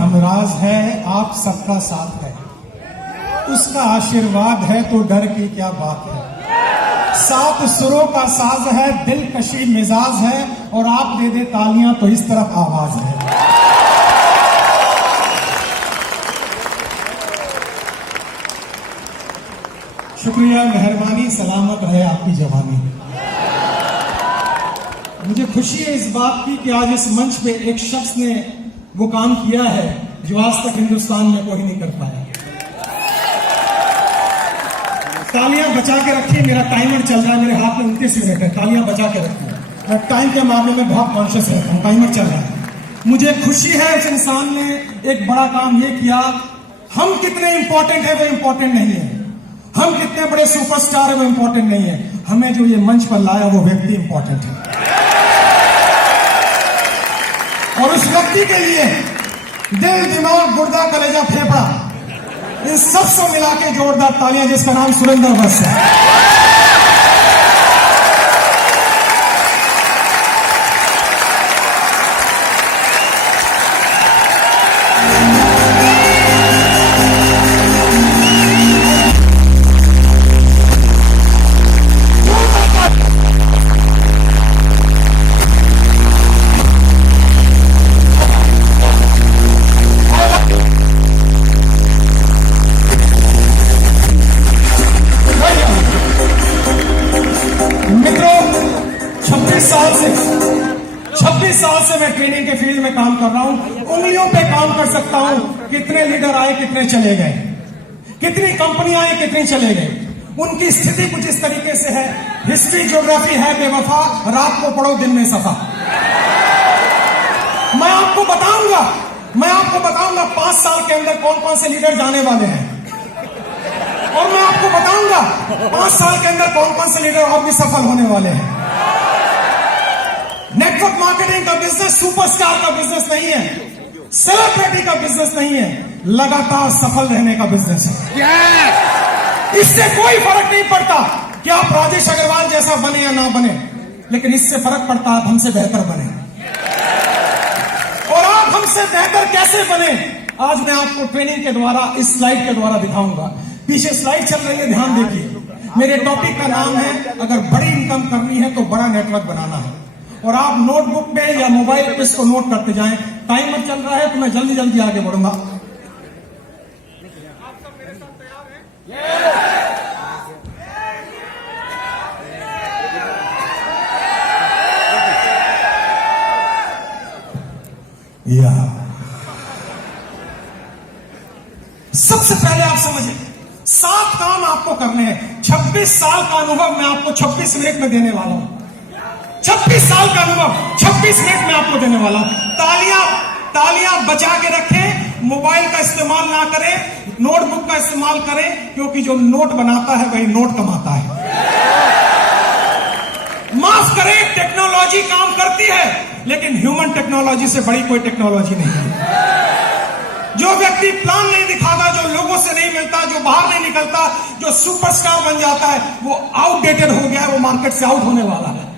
हमराज है, आप सबका साथ है, उसका आशीर्वाद है तो डर की क्या बात है। 7 सुरों का साज है, दिलकशी मिजाज है, और आप दे दे तालियां तो इस तरफ आवाज है। शुक्रिया, मेहरबानी, सलामत रहे आपकी जवानी। मुझे खुशी है इस बात की कि आज इस मंच पे एक शख्स ने वो काम किया है जो आज तक हिंदुस्तान में कोई नहीं कर पाया। तालियां बचा के रखिए, मेरा टाइमर चल रहा है, मेरे हाथ में 29 मिनट है, तालियां बचा के रखिए। मैं टाइम के मामले में बहुत कॉन्शियस रहता हूं, टाइमर चल रहा है। मुझे खुशी है उस इंसान ने एक बड़ा काम ये किया। हम कितने इंपॉर्टेंट है वो इंपॉर्टेंट नहीं है, हम कितने बड़े सुपरस्टार है वो इंपॉर्टेंट नहीं है, हमें जो ये मंच पर लाया वो व्यक्ति इंपॉर्टेंट है। और उस व्यक्ति के लिए दिल, दिमाग, गुर्दा, कलेजा, फेफड़ा, इन सबसे मिला के जोरदार तालियां, जिसका नाम सुरेंद्र बस है। मित्रों, 26 साल से मैं ट्रेनिंग के फील्ड में काम कर रहा हूं। उंगलियों पे काम कर सकता हूं कितने लीडर आए, कितने चले गए, कितनी कंपनियां आई, कितनी चले गए। उनकी स्थिति कुछ इस तरीके से है। हिस्ट्री ज्योग्राफी है बेवफा, रात को पढ़ो दिन में सफा। मैं आपको बताऊंगा 5 साल के अंदर कौन कौन से लीडर जाने वाले हैं, और मैं आपको बताऊंगा 5 साल के अंदर कौन कौन से लीडर और भी सफल होने वाले हैं। नेटवर्क मार्केटिंग का बिजनेस सुपरस्टार का बिजनेस नहीं है, सेलिब्रिटी का बिजनेस नहीं है, लगातार सफल रहने का बिजनेस है। इससे कोई फर्क नहीं पड़ता कि आप राजेश अग्रवाल जैसा बने या ना बने, लेकिन इससे फर्क पड़ता है आप हमसे बेहतर बने। और आप हमसे बेहतर कैसे बने, आज मैं आपको ट्रेनिंग के द्वारा, इस स्लाइड के द्वारा दिखाऊंगा। पीछे स्लाइड चल रही है, ध्यान देखिए। मेरे टॉपिक का नाम है, अगर बड़ी इनकम करनी है तो बड़ा नेटवर्क बनाना है। और आप नोटबुक पे या मोबाइल पे इसको नोट करते जाएं। टाइमर चल रहा है तो मैं जल्दी जल्दी आगे बढ़ूंगा। आप सब मेरे साथ तैयार हैं? या सबसे पहले आप समझिए, 7 काम आपको करने हैं। 26 साल का अनुभव मैं आपको 26 मिनट में देने वाला हूं। 26 साल का अनुभव 26 मिनट में आपको देने वाला हूं। तालियां बचा के रखें, मोबाइल का इस्तेमाल ना करें, नोटबुक का इस्तेमाल करें, क्योंकि जो नोट बनाता है वही नोट कमाता है। माफ करें, टेक्नोलॉजी काम करती है, लेकिन ह्यूमन टेक्नोलॉजी से बड़ी कोई टेक्नोलॉजी नहीं है। जो व्यक्ति प्लान नहीं दिखाता, जो लोगों से नहीं मिलता, जो बाहर नहीं निकलता, जो सुपरस्टार बन जाता है, वो आउटडेटेड हो गया है, वो मार्केट से आउट होने वाला है।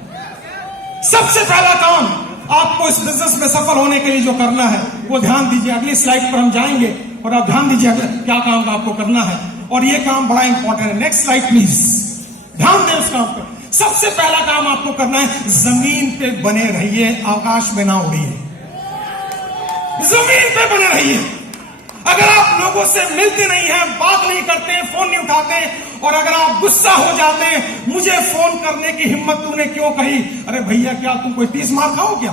सबसे पहला काम आपको इस बिजनेस में सफल होने के लिए जो करना है वो ध्यान दीजिए। अगली स्लाइड पर हम जाएंगे और आप ध्यान दीजिए क्या काम आपको करना है, और ये काम बड़ा इंपॉर्टेंट है। नेक्स्ट स्लाइड प्लीज, ध्यान दें उस काम पर। सबसे पहला काम आपको करना है, जमीन पे बने रहिए, आकाश में ना उड़िए। जमीन पे बने रहिए। अगर आप लोगों से मिलते नहीं हैं, बात नहीं करते, फोन नहीं उठाते, और अगर आप गुस्सा हो जाते हैं, मुझे फोन करने की हिम्मत तूने क्यों कही? अरे भैया, क्या तुम कोई 30 मार खाओ क्या?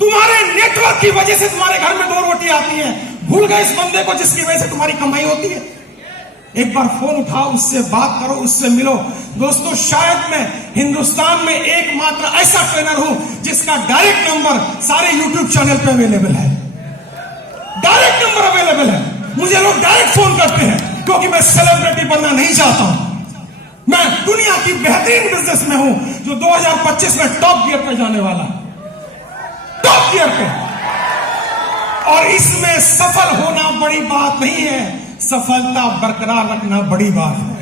तुम्हारे नेटवर्क की वजह से तुम्हारे घर में 2 रोटी आती है। भूल गए इस बंदे को जिसकी वजह से तुम्हारी कमाई होती है? एक बार फोन उठाओ, उससे बात करो, उससे मिलो। दोस्तों, शायद मैं हिंदुस्तान में एकमात्र ऐसा ट्रेनर हूं जिसका डायरेक्ट नंबर सारे यूट्यूब चैनल पे अवेलेबल है। डायरेक्ट नंबर अवेलेबल है। मुझे लोग डायरेक्ट फोन करते हैं, क्योंकि मैं सेलिब्रिटी बनना नहीं चाहता हूं। मैं दुनिया की बेहतरीन बिजनेस में हूं, जो 2025 में टॉप गियर पे जाने वाला, टॉप गियर पे। और इसमें सफल होना बड़ी बात नहीं है, सफलता बरकरार रखना बड़ी बात है।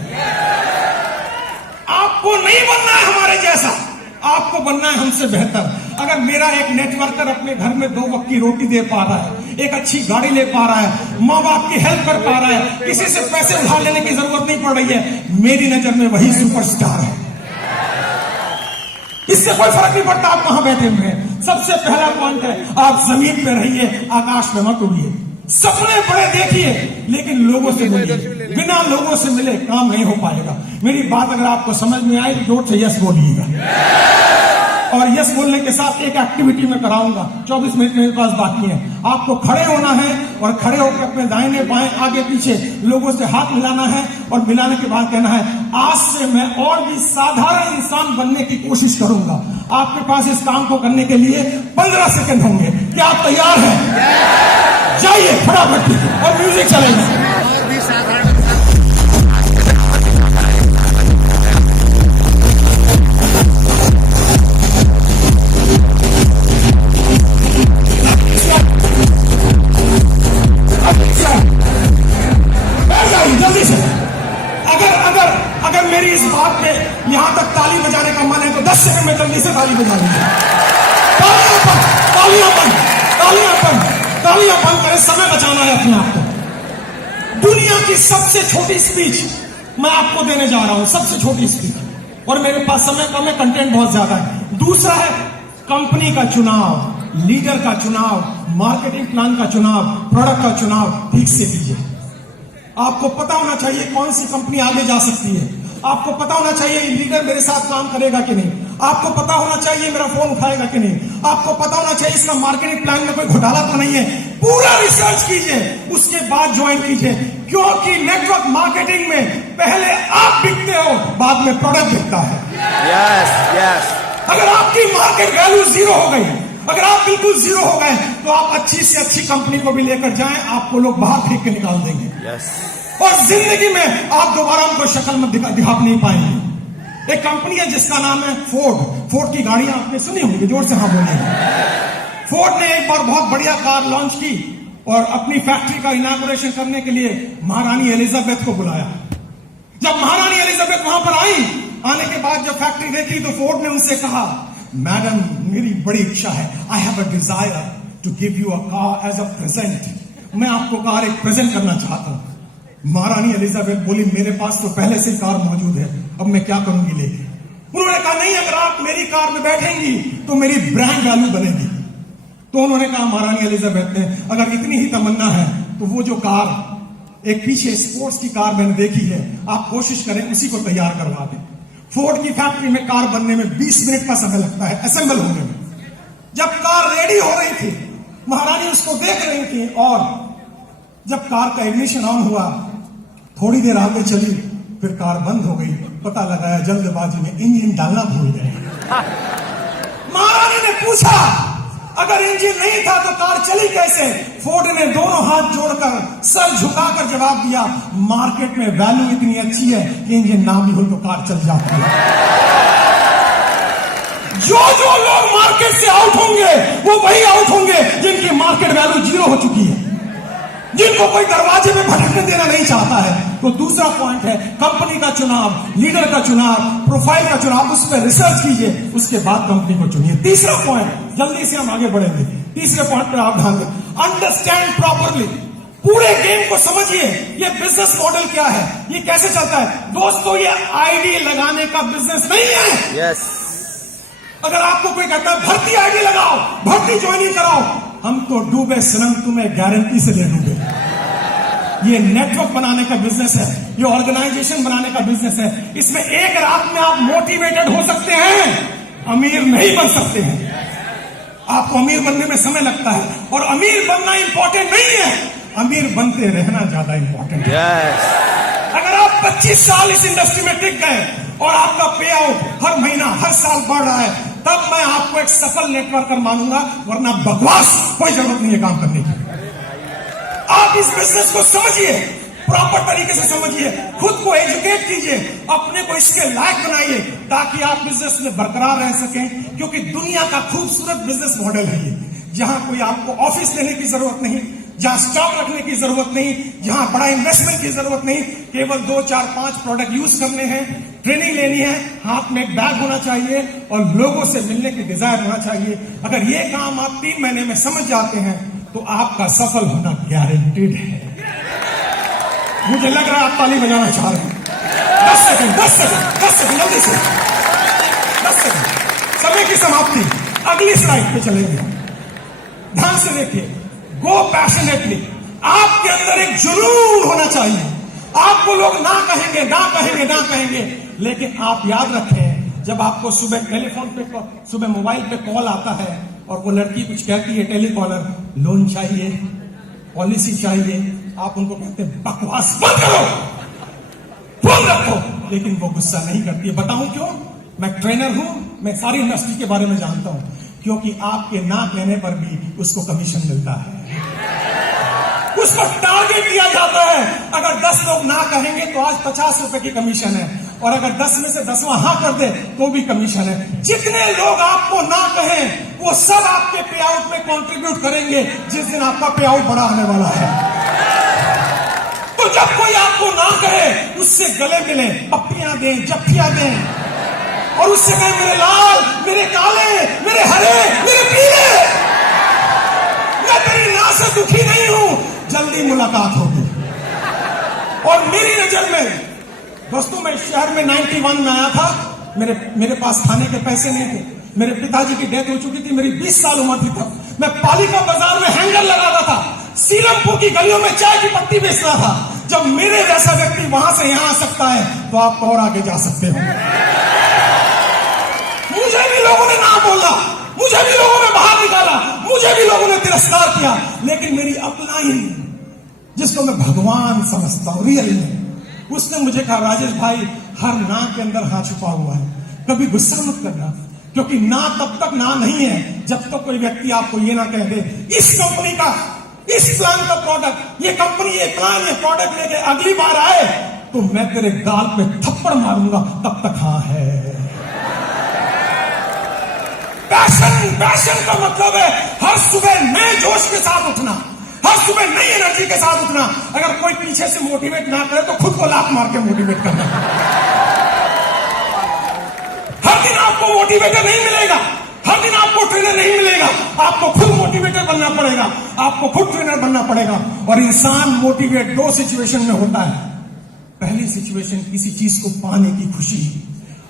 आपको नहीं बनना है हमारे जैसा, आपको बनना है हमसे बेहतर। अगर मेरा एक नेटवर्कर अपने घर में 2 वक्त की रोटी दे पा रहा है, एक अच्छी गाड़ी ले पा रहा है, माँ बाप की हेल्प कर पा रहा है, किसी से पैसे उधार लेने की जरूरत नहीं पड़ रही है, मेरी नजर में वही सुपरस्टार है। इससे कोई फर्क नहीं पड़ता आप कहां बैठे हुए हैं। सबसे पहला पॉइंट है, आप जमीन पे रहिए, आकाश में मत उड़िए। सपने बड़े देखिए लेकिन लोगों से मिलिए, बिना लोगों से मिले काम नहीं हो पाएगा। मेरी बात अगर आपको समझ में आई तो जोर से यस बोलिएगा। और यस बोलने के साथ एक एक्टिविटी में कराऊंगा, 24 मिनट मेरे पास बाकी है। आपको खड़े होना है और खड़े होकर अपने दाहिने बाएं आगे पीछे लोगों से हाथ मिलाना है और मिलाने के बाद कहना है, आज से मैं और भी साधारण इंसान बनने की कोशिश करूंगा। आपके पास इस काम को करने के लिए 15 सेकंड होंगे। क्या आप तैयार हैं? जाइए फटाफट और म्यूजिक चलेगा। जल्दी से अगर मेरी इस बात पे यहां तक ताली बजाने का मन है तो 10 सेकंड में जल्दी से ताली बजा लीजिए। तालियां बंद करें, समय बचाना है अपने आप को। दुनिया की सबसे छोटी स्पीच मैं आपको देने जा रहा हूं, सबसे छोटी स्पीच, और मेरे पास समय कम है, कंटेंट बहुत ज्यादा है। दूसरा है कंपनी का चुनाव, लीडर का चुनाव, मार्केटिंग प्लान का चुनाव, प्रोडक्ट का चुनाव ठीक से कीजिए। आपको पता होना चाहिए कौन सी कंपनी आगे जा सकती है। आपको पता होना चाहिए लीडर मेरे साथ काम करेगा कि नहीं। आपको पता होना चाहिए मेरा फोन उठाएगा कि नहीं। आपको पता होना चाहिए इसका मार्केटिंग प्लान में कोई घोटाला तो नहीं है। पूरा रिसर्च कीजिए, उसके बाद ज्वाइन कीजिए, क्योंकि नेटवर्क मार्केटिंग में पहले आप बिकते हो, बाद में प्रोडक्ट बिकता है। यस। अगर आपकी मार्केट वैल्यू 0 हो गई, अगर आप बिल्कुल 0 हो गए, तो आप अच्छी से अच्छी कंपनी को भी लेकर जाएं, आपको लोग बाहर फेंक के निकाल देंगे। और जिंदगी में आप दोबारा उनको शक्ल में दिखा नहीं पाएंगे। एक कंपनी है जिसका नाम है फोर्ड की गाड़ियां आपने सुनी होंगी, जोर से हाँ बोलेंगे। फोर्ड ने एक बार बहुत बढ़िया कार लॉन्च की और अपनी फैक्ट्री का इनॉग्रेशन करने के लिए महारानी एलिजाबेथ को बुलाया। जब महारानी एलिजाबेथ वहां पर आई, आने के बाद जब फैक्ट्री देखी तो फोर्ड ने उनसे कहा, मैडम मेरी बड़ी इच्छा है, I have a desire to give you a car as a present. मैं आपको कार एक प्रेजेंट करना चाहता हूं। महारानी एलिजाबेथ बोली, मेरे पास तो पहले से कार मौजूद है, अब मैं क्या करूंगी लेके। उन्होंने कहा, नहीं, अगर आप मेरी कार में बैठेंगी तो मेरी ब्रांड वैल्यू बनेगी। तो उन्होंने कहा महारानी एलिजाबेथ ने, अगर इतनी ही तमन्ना है तो वो जो कार एक पीछे स्पोर्ट्स की कार मैंने देखी है, आप कोशिश करें उसी को तैयार करवा दें। फोर्ड की फैक्ट्री में कार बनने में 20 मिनट का समय लगता है असेंबल होने में। जब कार रेडी हो रही थी, महारानी उसको देख रही थी, और जब कार का इग्निशन ऑन हुआ, थोड़ी देर आगे चली, फिर कार बंद हो गई। पता लगाया जल्दबाजी में इंजन डालना भूल गए। महारानी ने पूछा, अगर इंजन नहीं था तो कार चली कैसे? फोर्ड ने दोनों हाथ जोड़कर सर झुकाकर जवाब दिया, मार्केट में वैल्यू इतनी अच्छी है कि इंजन ना भी हो तो कार चल जाती है। जो लोग मार्केट से आउट होंगे वो वही आउट होंगे जिनकी मार्केट वैल्यू 0 हो चुकी है, जिनको कोई दरवाजे में भटकने देना नहीं चाहता है। तो दूसरा पॉइंट है कंपनी का चुनाव, लीडर का चुनाव, प्रोफाइल का चुनाव, उस पर रिसर्च कीजिए, उसके बाद कंपनी को चुनिए। तीसरा पॉइंट, जल्दी से हम आगे बढ़ेंगे, तीसरे पॉइंट पर आप ध्यान दें, अंडरस्टैंड प्रॉपरली। पूरे गेम को समझिए, ये बिजनेस मॉडल क्या है, ये कैसे चलता है। दोस्तों, ये आईडी लगाने का बिजनेस नहीं है। अगर आपको कोई कहता है भर्ती आईडी लगाओ, भर्ती ज्वाइनिंग कराओ, हम तो डूबे सनम, तुम्हें गारंटी से ले डूबे। ये नेटवर्क बनाने का बिजनेस है, ये ऑर्गेनाइजेशन बनाने का बिजनेस है। इसमें एक रात में आप मोटिवेटेड हो सकते हैं, अमीर नहीं बन सकते हैं। आपको अमीर बनने में समय लगता है, और अमीर बनना इंपॉर्टेंट नहीं है, अमीर बनते रहना ज्यादा इंपॉर्टेंट है। अगर आप 25 साल इस इंडस्ट्री में टिक गए और आपका पे आउट हर महीना हर साल बढ़ रहा है, तब मैं आपको एक सफल नेटवर्कर मानूंगा, वरना बकवास कोई जरूरत नहीं है काम करने की। आप इस बिजनेस को समझिए, प्रॉपर तरीके से समझिए, खुद को एजुकेट कीजिए, अपने को इसके लायक बनाइए, ताकि आप बिजनेस में बरकरार रह सकें। क्योंकि दुनिया का खूबसूरत बिजनेस मॉडल है ये, जहां कोई आपको ऑफिस लेने की जरूरत नहीं, जहां स्टॉक रखने की जरूरत नहीं, जहां बड़ा इन्वेस्टमेंट की जरूरत नहीं, केवल 2, 4, 5 प्रोडक्ट यूज करने हैं, ट्रेनिंग लेनी है, हाथ में एक बैग होना चाहिए और लोगों से मिलने की डिजायर होना चाहिए। अगर ये काम आप 3 महीने में समझ जाते हैं तो आपका सफल होना गारंटीड है। मुझे लग रहा है आप ताली बजाना चाह रहे हैं। 10 सेकंड जल्दी से 10 सेकंड, समय की समाप्ति। अगली स्लाइड पे चलेंगे, ध्यान से देखिए। गो पैशनेटली। आपके अंदर एक जुनून होना चाहिए। आपको लोग ना कहेंगे, लेकिन आप याद रखें, जब आपको सुबह टेलीफोन पे, सुबह मोबाइल पे कॉल आता है और वो लड़की कुछ कहती है, टेलीकॉलर, लोन चाहिए, पॉलिसी चाहिए, आप उनको कहते हैं बकवास बंद करो, फोन रखो, लेकिन वो गुस्सा नहीं करती है। बताऊं क्यों? मैं ट्रेनर हूं, मैं सारी इंडस्ट्री के बारे में जानता हूं। क्योंकि आपके ना कहने पर भी उसको कमीशन मिलता है, उसको टारगेट दिया जाता है। अगर 10 लोग ना कहेंगे तो आज 50 रुपए की कमीशन है, और अगर 10 में से 10वां हाँ कर दे तो भी कमीशन है। जितने लोग आपको ना कहें वो सब आपके पे आउट में कंट्रीब्यूट करेंगे जिस दिन आपका पे आउट बड़ा आने वाला है। तो जब कोई आपको ना कहे, उससे गले मिले, पप्पियां दें, जफ्फियां दें, और उससे कहें मेरे लाल, मेरे काले, मेरे हरे, मेरे पीले, मैं तेरी ना से दुखी नहीं हूं, जल्दी मुलाकात होगी। और मेरी नजर में दोस्तों, मैं शहर में 91 में आया था, मेरे पास खाने के पैसे नहीं थे, मेरे पिताजी की डेथ हो चुकी थी, मेरी 20 साल उम्र थी तब। मैं पालिका बाजार में हैंगर लगाता था, सीरमपुर की गलियों में चाय की पत्ती बेचता था। जब मेरे जैसा व्यक्ति वहां से यहां आ सकता है तो आप और आगे जा सकते हो। मुझे भी लोगों ने ना बोला, मुझे भी लोगों ने बाहर निकाला, मुझे भी लोगों ने तिरस्कार किया, लेकिन मेरी अपलाइन, जिसको मैं भगवान समझता हूं, रियल में, उसने मुझे कहा, राजेश भाई, हर ना के अंदर हाँ छुपा हुआ है, कभी गुस्सा मत करना, क्योंकि ना तब तक ना नहीं है जब तक कोई व्यक्ति आपको ये ना कह दे, इस कंपनी का, इस प्लान का प्रोडक्ट, ये कंपनी, ये प्लान, ये प्रोडक्ट लेके अगली बार आए तो मैं तेरे गाल पे थप्पड़ मारूंगा, तब तक हाँ है। पैशन का मतलब है हर सुबह नए जोश के साथ उठना, हर सुबह नई एनर्जी के साथ उठना। अगर कोई पीछे से मोटिवेट ना करे तो खुद को लात मार के मोटिवेट करना। हर दिन आपको मोटिवेटर नहीं मिलेगा, हर दिन आपको ट्रेनर नहीं मिलेगा, आपको खुद मोटिवेटर बनना पड़ेगा, आपको खुद ट्रेनर बनना पड़ेगा। और इंसान मोटिवेट 2 सिचुएशन में होता है। पहली सिचुएशन, किसी चीज को पाने की खुशी,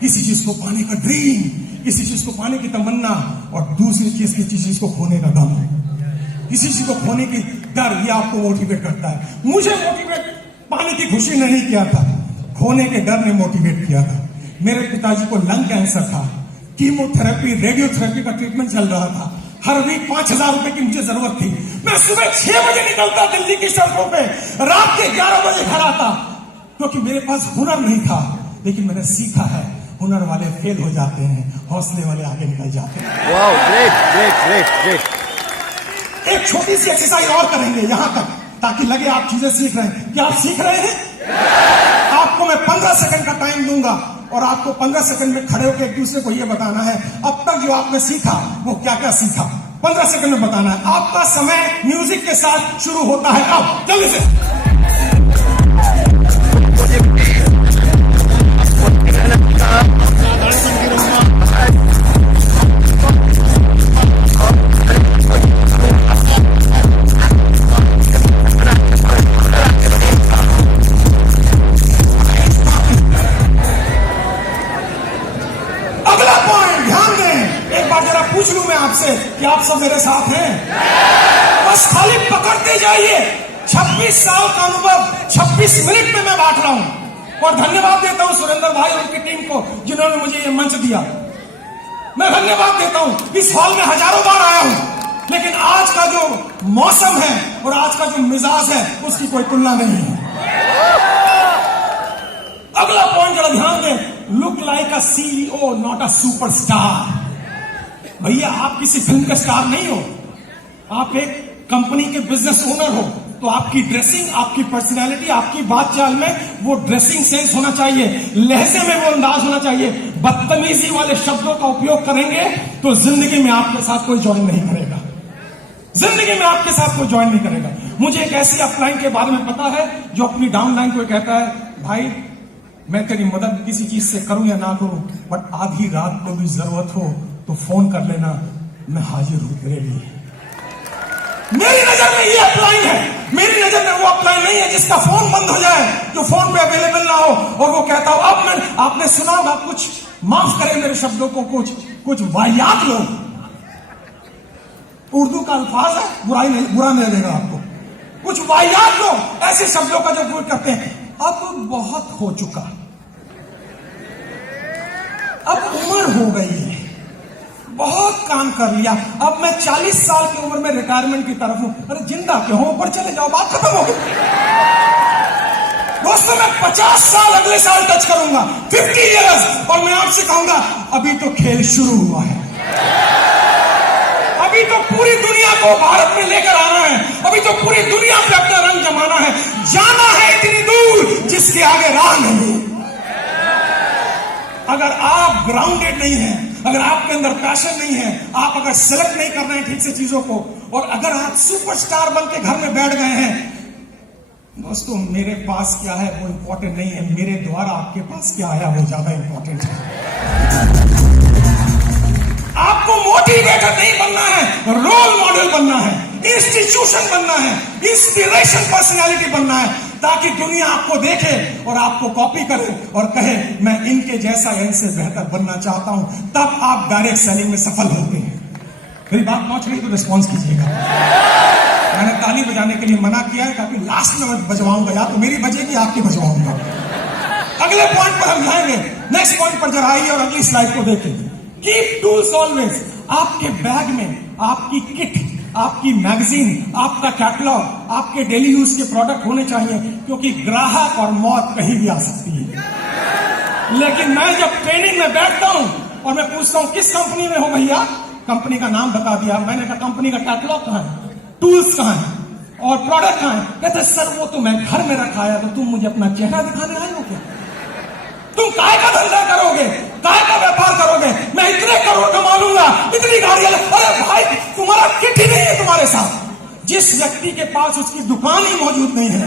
किसी चीज को पाने का ड्रीम, किसी चीज को पाने की तमन्ना, और दूसरी चीज किसी चीज को खोने का गम, किसी चीज को खोने की डर, ये आपको मोटिवेट करता है। मुझे मोटिवेट पाने की खुशी ने नहीं किया था, खोने के डर ने मोटिवेट किया था। मेरे पिताजी को लंग कैंसर था, कीमोथेरेपी, रेडियोथेरेपी का ट्रीटमेंट चल रहा था। हर वीक 5,000 रुपए की मुझे जरूरत थी। मैं सुबह 6 बजे निकलता दिल्ली की सड़कों पे, रात के 11 बजे घर आता, क्योंकि मेरे पास हुनर नहीं था। लेकिन मैंने सीखा है, हुनर वाले फेल हो जाते हैं, हौसले वाले आगे निकल जाते हैं। Wow, great. एक छोटी सी एक्सरसाइज और करेंगे यहां तक, ताकि लगे आप चीजें सीख रहे हैं। क्या आप सीख रहे हैं? आपको मैं 15 सेकंड का टाइम दूंगा, और आपको 15 सेकंड में खड़े होकर एक दूसरे को यह बताना है अब तक जो आपने सीखा वो क्या क्या सीखा। 15 सेकंड में बताना है। आपका समय म्यूजिक के साथ शुरू होता है। अब जल्दी से। अगला पॉइंट ध्यान दें, एक बार जरा पूछ लूं मैं आपसे कि आप सब मेरे साथ हैं? बस खाली पकड़ते जाइए। 26 साल का अनुभव 26 मिनट में मैं बांट रहा हूं। और धन्यवाद देता हूं सुरेंद्र भाई और उनकी टीम को, जिन्होंने मुझे ये मंच दिया। मैं धन्यवाद देता हूं। इस हॉल में हजारों बार आया हूं, लेकिन आज का जो मौसम है और आज का जो मिजाज है उसकी कोई तुलना नहीं है। अगला पॉइंट जरा ध्यान दें, look like a CEO not a superstar. भैया आप किसी फिल्म के स्टार नहीं हो, आप एक कंपनी के बिजनेस ओनर हो, तो आपकी ड्रेसिंग, आपकी पर्सनैलिटी, आपकी बात चाल में वो ड्रेसिंग सेंस होना चाहिए, लहजे में वो अंदाज होना चाहिए। बदतमीजी वाले शब्दों का उपयोग करेंगे तो जिंदगी में आपके साथ कोई ज्वाइन नहीं करेगा, जिंदगी में आपके साथ कोई ज्वाइन नहीं करेगा। मुझे एक ऐसी अपलाइन के बारे में पता है जो अपनी डाउनलाइन को कहता है, भाई मैं तेरी मदद किसी चीज से करूं या ना करूं, बट आधी रात को भी जरूरत हो तो फोन कर लेना, मैं हाजिर हूं तेरे लिए। मेरी नजर में ये अपलाइन है, मेरी नजर में वो अपलाइन नहीं है जिसका फोन बंद हो जाए, जो फोन पे अवेलेबल ना हो और वो कहता हो अब मैं, आपने सुना होगा, कुछ माफ करें मेरे शब्दों को, कुछ वाहियात लोग, उर्दू का अल्फाज है, बुरा नहीं लगेगा आपको, कुछ वाहियात लोग ऐसे शब्दों का जो प्रयोग करते हैं, अब बहुत हो चुका, अब उम्र हो गई है, बहुत काम कर लिया, अब मैं 40 साल की उम्र में रिटायरमेंट की तरफ हूं। अरे जिंदा क्यों हो, ऊपर चले जाओ, बात खत्म हो गई। दोस्तों मैं 50 साल अगले साल टच करूंगा, 50 इयर्स, और मैं आपसे कहूंगा अभी तो खेल शुरू हुआ है, अभी तो पूरी दुनिया को भारत में लेकर आना है, अभी तो पूरी दुनिया पे अपना रंग जमाना है, जाना है इतनी दूर जिसके आगे राह नहीं। अगर आप ग्राउंडेड नहीं हैं, अगर आपके अंदर पैशन नहीं है, आप अगर सेलेक्ट नहीं कर रहे हैं ठीक से चीजों को, और अगर आप सुपरस्टार बन के घर में बैठ गए हैं, दोस्तों मेरे पास क्या है वो इंपॉर्टेंट नहीं है, मेरे द्वारा आपके पास क्या आया वो ज्यादा इंपॉर्टेंट है। आपको मोटिवेटर नहीं बनना है, रोल मॉडल बनना है, इंस्टीट्यूशन बनना है, इंस्पिरेशन पर्सनालिटी बनना है, ताकि दुनिया आपको देखे और आपको कॉपी करे और कहे मैं इनके जैसा या इनसे बेहतर बनना चाहता हूं, तब आप डायरेक्ट सेलिंग में सफल होते हैं। मेरी बात पहुंच रही तो रिस्पॉन्स कीजिएगा। मैंने ताली बजाने के लिए मना किया है, क्योंकि लास्ट में मैं बजवाऊंगा, या तो मेरी बजेगी आपकी बजवाऊंगा। अगले पॉइंट पर हम जाएंगे, नेक्स्ट पॉइंट पर जरा आइए और अगली स्लाइड को देखें। कीप टूल्स ऑलवेज, आपके बैग में आपकी किट, आपकी मैगजीन, आपका कैटलॉग, आपके डेली यूज के प्रोडक्ट होने चाहिए, क्योंकि ग्राहक और मौत कहीं भी आ सकती है। लेकिन मैं जब ट्रेनिंग में बैठता हूं और मैं पूछता हूं किस कंपनी में हो भैया, कंपनी का नाम बता दिया, मैंने कहा कंपनी का कैटलॉग कहां है, टूल्स कहां है और प्रोडक्ट कहां है, कहते सर वो तो मैं घर में रखा है, तो तुम मुझे अपना चेहरा दिखाने आए हो क्या? तुम काय का धंधा करोगे, काय का व्यापार करोगे, मैं इतने करोड़ कमा लूंगा, इतनी गाड़ियां, अरे भाई तुम्हारा किट ही नहीं है तुम्हारे साथ। जिस व्यक्ति के पास उसकी दुकान ही मौजूद नहीं है,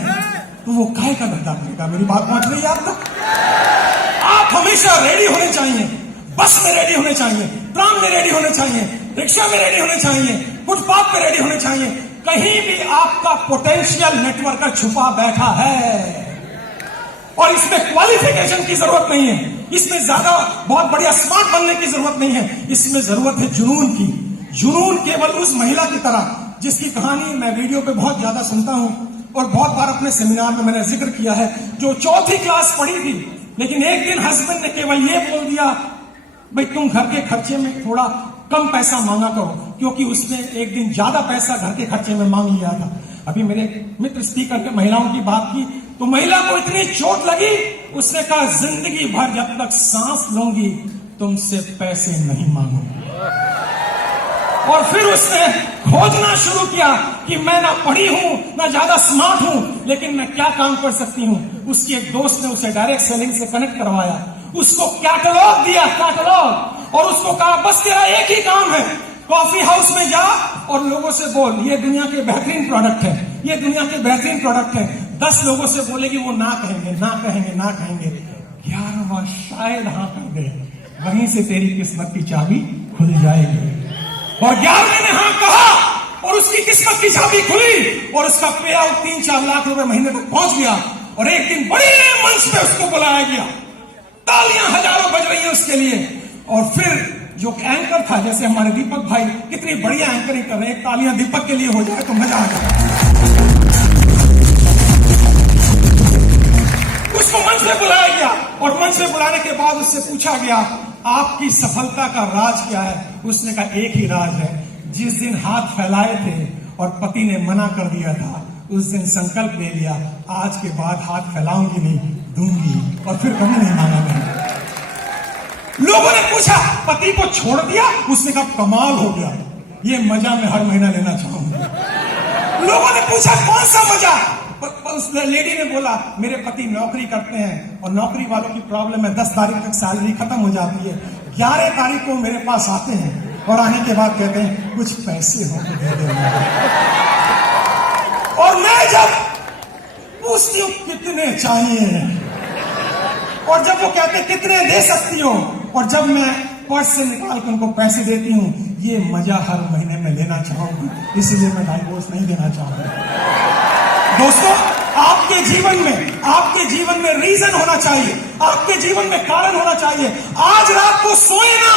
तो वो काय का धंधा करेगा? मेरी बात पहुंच रही है आप तक? आप हमेशा रेडी होने चाहिए, बस में रेडी होने चाहिए, ट्राम में रेडी होने चाहिए, रिक्शा में रेडी होने चाहिए, फुटपाथ पे रेडी होने चाहिए। कहीं भी आपका पोटेंशियल नेटवर्कर छुपा बैठा है, और इसमें क्वालिफिकेशन की जरूरत नहीं है, इसमें ज्यादा बहुत बढ़िया स्मार्ट बनने की जरूरत नहीं है, इसमें जरूरत है जुनून की। जुनून केवल उस महिला की तरह जिसकी कहानी मैं वीडियो पे बहुत ज्यादा सुनता हूं और बहुत बार अपने सेमिनार में मैंने जिक्र किया है, जो 4th क्लास पढ़ी थी, लेकिन एक दिन हस्बैंड ने केवल ये बोल दिया भाई तुम घर के खर्चे में थोड़ा कम पैसा मांगा करो, क्योंकि उसने एक दिन ज्यादा पैसा घर के खर्चे में मांग लिया था। अभी मेरे मित्र स्पीकर के महिलाओं की बात की तो महिला को इतनी चोट लगी, उसने कहा जिंदगी भर जब तक सांस लूंगी तुमसे पैसे नहीं मांगूंगी। और फिर उसने खोजना शुरू किया कि मैं ना पढ़ी हूं ना ज्यादा स्मार्ट हूं, लेकिन मैं क्या काम कर सकती हूं। उसकी एक दोस्त ने उसे डायरेक्ट सेलिंग से कनेक्ट करवाया, उसको कैटलॉग दिया, कैटलॉग, और उसको कहा बस तेरा एक ही काम है, कॉफी हाउस में जा और लोगों से बोल ये दुनिया के बेहतरीन प्रोडक्ट है, ये दुनिया के बेहतरीन प्रोडक्ट है। 10 लोगों से बोलेगी, वो ना कहेंगे, ना कहेंगे, ना कहेंगे, 11वां शायद हाँ कर दे, वहीं से तेरी किस्मत की चाबी खुल जाएगी। और 11वें ने हाँ कहा और उसकी किस्मत की चाबी खुली और उसका पे आउट 3-4 लाख रुपए महीने तक पहुंच गया। और एक दिन बड़े मंच पे उसको बुलाया गया, तालियां हजारों बज रही हैं उसके लिए। और फिर जो एंकर था, जैसे हमारे दीपक भाई कितनी बढ़िया एंकरिंग कर रहे हैं, तालियां दीपक के लिए हो जाए तो मजा आ जाए। उसको मंच पे बुलाया गया और मंच पे बुलाने के बाद उससे पूछा गया आपकी सफलता का राज क्या है। उसने कहा एक ही राज है, जिस दिन हाथ फैलाए थे और पति ने मना कर दिया था, उस दिन संकल्प ले लिया आज के बाद हाथ फैलाऊंगी नहीं, दूंगी, और फिर कभी नहीं मांगा नहीं। लोगों ने पूछा पति को छोड़ दिया, उसने कहा कमाल हो गया, ये मजा मैं हर महीना लेना चाहूंगा। लोगों ने पूछा कौन सा मजा, उस लेडी ने बोला मेरे पति नौकरी करते हैं और नौकरी वालों की प्रॉब्लम है, 10 तारीख तक सैलरी खत्म हो जाती है, 11 तारीख को मेरे पास आते हैं और आने के बाद कहते हैं कुछ पैसे हो तो दे दे। और मैं जब पूछती हूँ कितने चाहिए, और जब वो कहते कितने दे सकती हो, और जब मैं पर्स से निकाल कर उनको पैसे देती हूँ, ये मजा हर महीने में लेना चाहूंगा, इसलिए मैं डाइवोर्स नहीं देना चाहूंगा। दोस्तों, आपके जीवन में रीजन होना चाहिए, आपके जीवन में कारण होना चाहिए। आज रात को सोए ना,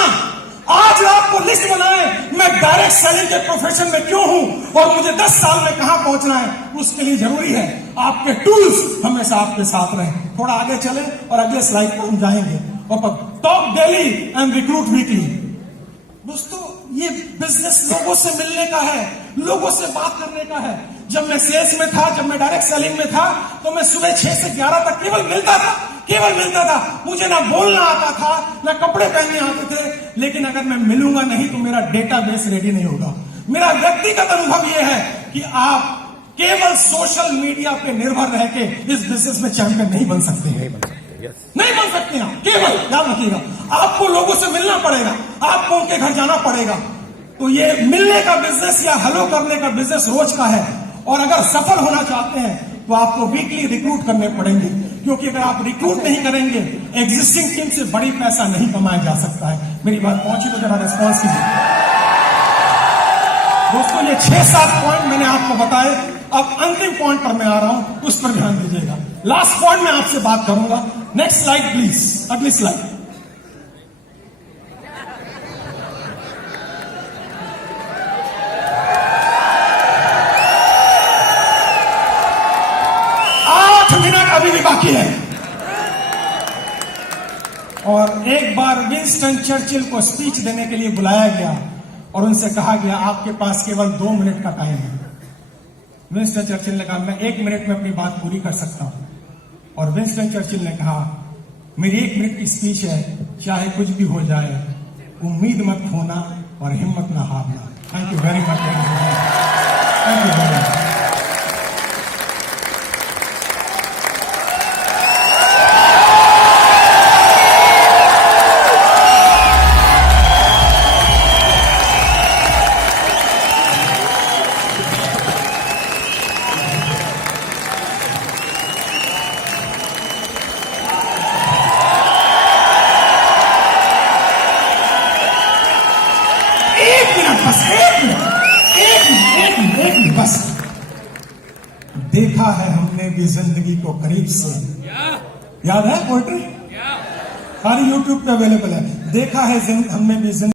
आज रात को लिस्ट बनाए, मैं डायरेक्ट सेलिंग के प्रोफेशन में क्यों हूं और मुझे 10 साल में कहां पहुंचना है। उसके लिए जरूरी है आपके टूल्स हमेशा आपके साथ रहें। थोड़ा आगे चले और अगले स्लाइड पर हम जाएंगे। और talk daily and recruit weekly. दोस्तों, ये बिजनेस लोगों से मिलने का है, लोगों से बात करने का है। जब मैं सेल्स में था, जब मैं डायरेक्ट सेलिंग में था, तो मैं सुबह 6 से 11 तक केवल मिलता था। मुझे ना बोलना आता था, ना कपड़े पहनने आते थे। लेकिन अगर मैं मिलूंगा नहीं तो मेरा डेटाबेस रेडी नहीं होगा। मेरा व्यक्तिगत अनुभव यह है कि आप केवल सोशल मीडिया पे निर्भर रह के इस बिजनेस में चैंपियन नहीं बन सकते हैं। नहीं बन सकते हैं। केवल ध्यान रखिएगा, आपको लोगों से मिलना पड़ेगा, आपको उनके घर जाना पड़ेगा। तो ये मिलने का बिजनेस या हेलो करने का बिजनेस रोज का है। और अगर सफल होना चाहते हैं तो आपको वीकली रिक्रूट करने पड़ेंगे, क्योंकि अगर आप रिक्रूट नहीं करेंगे, एग्जिस्टिंग टीम से बड़ी पैसा नहीं कमाया जा सकता है। मेरी बात पहुंची तो जरा रिस्पॉन्स कीजिए। दोस्तों, ये 6-7 पॉइंट मैंने आपको बताए। अब अंतिम पॉइंट पर मैं आ रहा हूं, उस पर ध्यान दीजिएगा। लास्ट पॉइंट में आपसे बात करूंगा। नेक्स्ट स्लाइड प्लीज, अगली स्लाइड। अभी भी बाकी है। और एक बार विंस्टन चर्चिल को स्पीच देने के लिए बुलाया गया और उनसे कहा गया, आपके पास केवल 2 मिनट का टाइम है। विंस्टन चर्चिल ने कहा, मैं 1 मिनट में अपनी बात पूरी कर सकता हूं। और विंस्टन चर्चिल ने कहा, मेरी 1 मिनट की स्पीच है, चाहे कुछ भी हो जाए, उम्मीद मत खोना और हिम्मत ना हारना। Thank you very much. Thank you very much. बस देखा है हमने भी जिंदगी को करीब से। याद है पोएट्री? सारी यूट्यूब पे अवेलेबल है। देखा है हमने भी जिंदगी